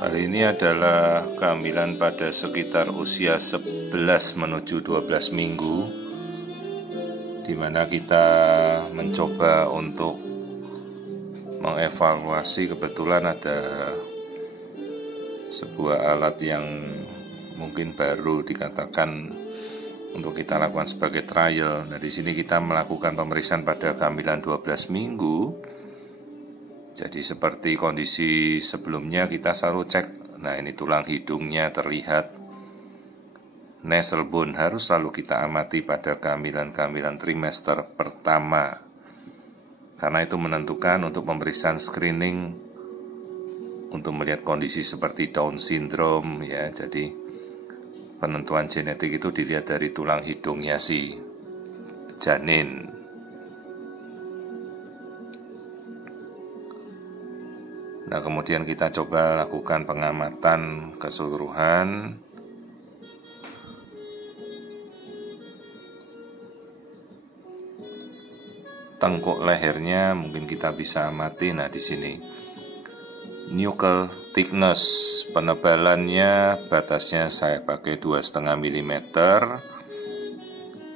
Hari ini adalah kehamilan pada sekitar usia 11 menuju 12 minggu, di mana kita mencoba untuk mengevaluasi. Kebetulan ada sebuah alat yang mungkin baru dikatakan untuk kita lakukan sebagai trial. Nah, di sini kita melakukan pemeriksaan pada kehamilan 12 minggu. Jadi seperti kondisi sebelumnya kita selalu cek. Nah, ini tulang hidungnya terlihat. Nasal bone harus selalu kita amati pada kehamilan trimester pertama, karena itu menentukan untuk pemeriksaan screening untuk melihat kondisi seperti Down syndrome ya. Jadi penentuan genetik itu dilihat dari tulang hidungnya si janin. Nah, kemudian kita coba lakukan pengamatan keseluruhan. Tengkuk lehernya mungkin kita bisa amati. Nah, di sini nuchal thickness, penebalannya batasnya saya pakai 2,5 mm.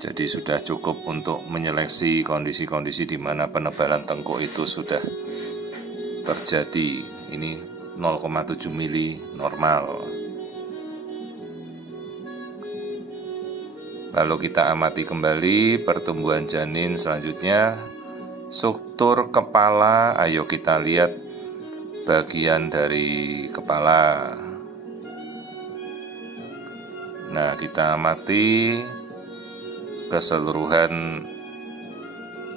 Jadi sudah cukup untuk menyeleksi kondisi-kondisi di mana penebalan tengkuk itu sudah terjadi. Ini 0,7 mili normal. Lalu kita amati kembali pertumbuhan janin selanjutnya. Struktur kepala, ayo kita lihat bagian dari kepala. Nah, kita amati keseluruhan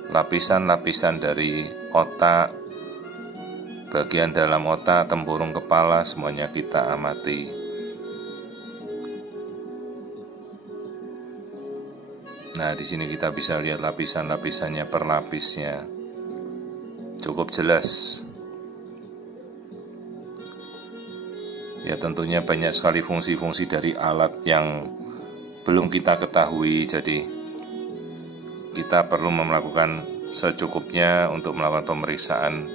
lapisan-lapisan dari otak, bagian dalam otak, tempurung kepala, semuanya kita amati. Nah, di sini kita bisa lihat lapisan-lapisannya per lapisnya. Cukup jelas. Ya, tentunya banyak sekali fungsi-fungsi dari alat yang belum kita ketahui. Jadi kita perlu melakukan secukupnya untuk melakukan pemeriksaan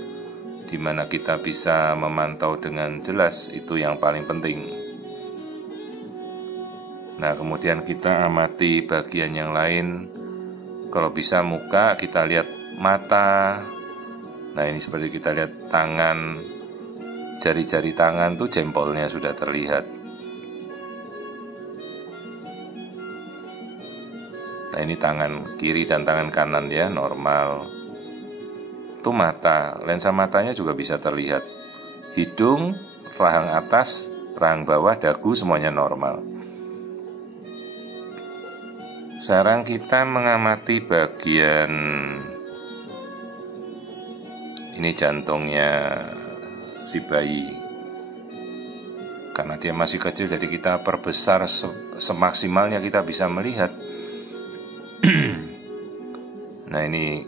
di mana kita bisa memantau dengan jelas, itu yang paling penting. Nah, kemudian kita amati bagian yang lain. Kalau bisa muka, kita lihat mata. Nah, ini seperti kita lihat tangan, jari-jari tangan tuh jempolnya sudah terlihat. Nah, ini tangan kiri dan tangan kanan ya, normal. Itu mata, lensa matanya juga bisa terlihat. Hidung, rahang atas, rahang bawah, dagu semuanya normal. Sekarang kita mengamati bagian ini, jantungnya si bayi. Karena dia masih kecil, jadi kita perbesar semaksimalnya kita bisa melihat. Nah, ini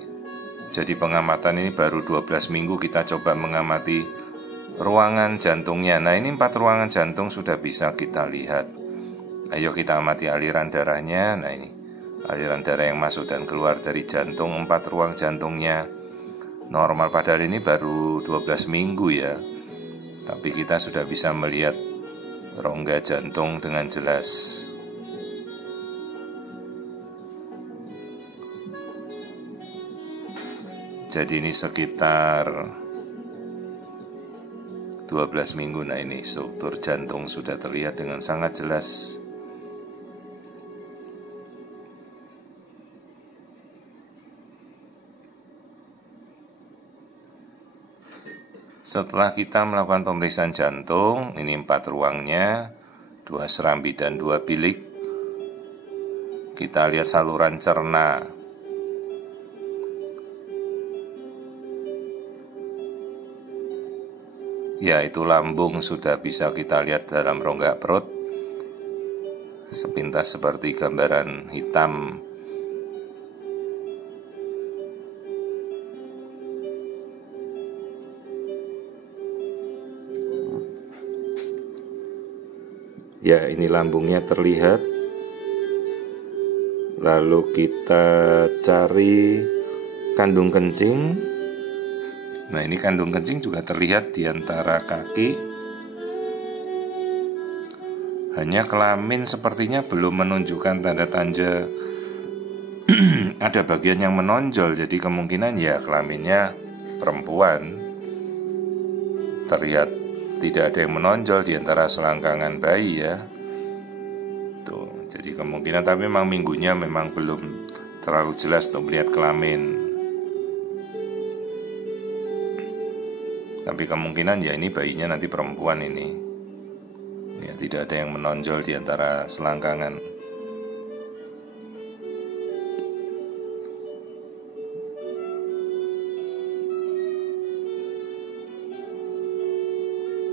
jadi pengamatan ini baru 12 minggu kita coba mengamati ruangan jantungnya. Nah, ini 4 ruangan jantung sudah bisa kita lihat. Ayo kita amati aliran darahnya. Nah, ini aliran darah yang masuk dan keluar dari jantung, 4 ruang jantungnya normal. Padahal ini baru 12 minggu ya, tapi kita sudah bisa melihat rongga jantung dengan jelas. Jadi ini sekitar 12 minggu. Nah, ini struktur jantung sudah terlihat dengan sangat jelas. Setelah kita melakukan pemeriksaan jantung, ini 4 ruangnya, 2 serambi dan 2 bilik. Kita lihat saluran cerna. Ya, itu lambung sudah bisa kita lihat dalam rongga perut. Sepintas seperti gambaran hitam. Ya, ini lambungnya terlihat. Lalu kita cari kandung kencing. Nah, ini kandung kencing juga terlihat di antara kaki Hanya kelamin sepertinya belum menunjukkan tanda-tanda ada bagian yang menonjol, jadi kemungkinan ya kelaminnya perempuan. Terlihat tidak ada yang menonjol di antara selangkangan bayi ya. Tuh, jadi kemungkinan, tapi memang minggunya memang belum terlalu jelas untuk melihat kelamin. Tapi kemungkinan ya ini bayinya nanti perempuan ini. Ya, tidak ada yang menonjol di antara selangkangan.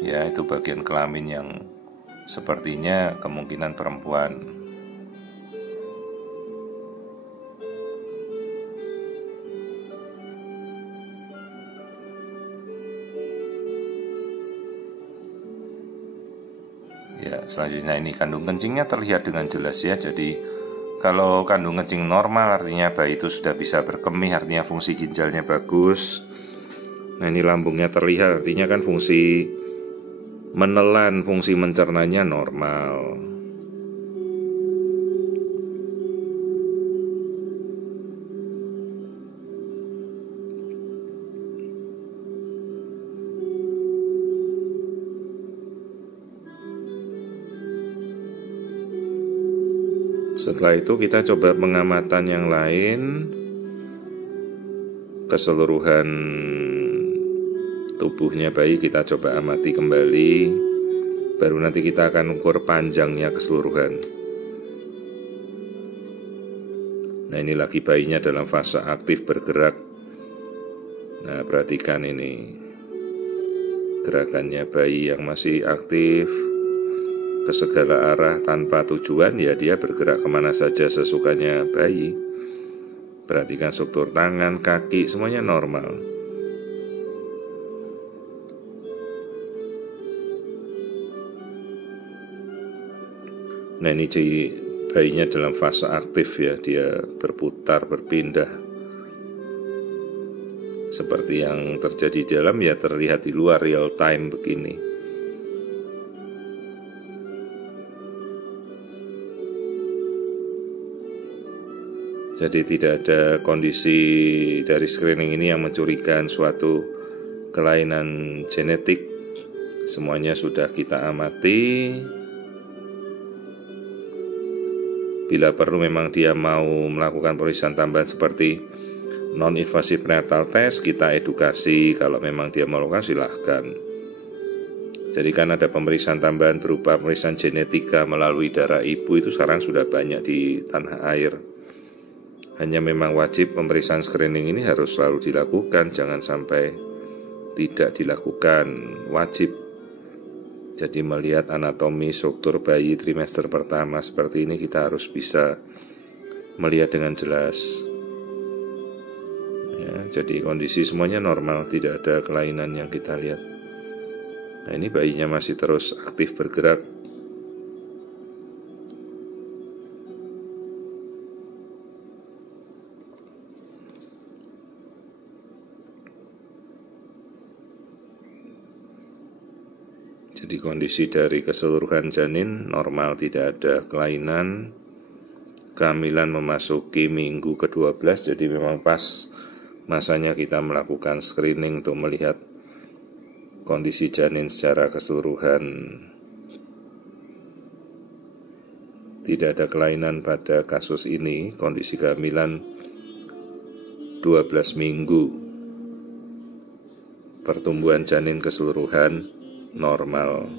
Ya, itu bagian kelamin yang sepertinya kemungkinan perempuan. Ya, selanjutnya ini kandung kencingnya terlihat dengan jelas ya. Jadi kalau kandung kencing normal artinya bayi itu sudah bisa berkemih, artinya fungsi ginjalnya bagus. Nah, ini lambungnya terlihat, artinya kan fungsi menelan, fungsi mencernanya normal. Setelah itu kita coba pengamatan yang lain, keseluruhan tubuhnya bayi kita coba amati kembali. Baru nanti kita akan ukur panjangnya keseluruhan. Nah, ini lagi bayinya dalam fase aktif bergerak. Nah, perhatikan ini gerakannya bayi yang masih aktif ke segala arah tanpa tujuan, ya dia bergerak kemana saja sesukanya bayi. Perhatikan struktur tangan, kaki, semuanya normal. Nah, ini bayinya dalam fase aktif ya, dia berputar, berpindah. Seperti yang terjadi di dalam ya terlihat di luar, real time begini. Jadi tidak ada kondisi dari screening ini yang mencurigakan suatu kelainan genetik. Semuanya sudah kita amati. Bila perlu memang dia mau melakukan pemeriksaan tambahan seperti non-invasive prenatal test, kita edukasi. Kalau memang dia melakukan, silahkan. Jadi kan ada pemeriksaan tambahan berupa pemeriksaan genetika melalui darah ibu, itu sekarang sudah banyak di tanah air. Hanya memang wajib pemeriksaan screening ini harus selalu dilakukan, jangan sampai tidak dilakukan, wajib. Jadi melihat anatomi struktur bayi trimester pertama seperti ini kita harus bisa melihat dengan jelas. Ya, jadi kondisi semuanya normal, tidak ada kelainan yang kita lihat. Nah, ini bayinya masih terus aktif bergerak. Jadi kondisi dari keseluruhan janin normal, tidak ada kelainan. Kehamilan memasuki minggu ke-12, jadi memang pas masanya kita melakukan screening untuk melihat kondisi janin secara keseluruhan. Tidak ada kelainan pada kasus ini, kondisi kehamilan 12 minggu. Pertumbuhan janin keseluruhan normal.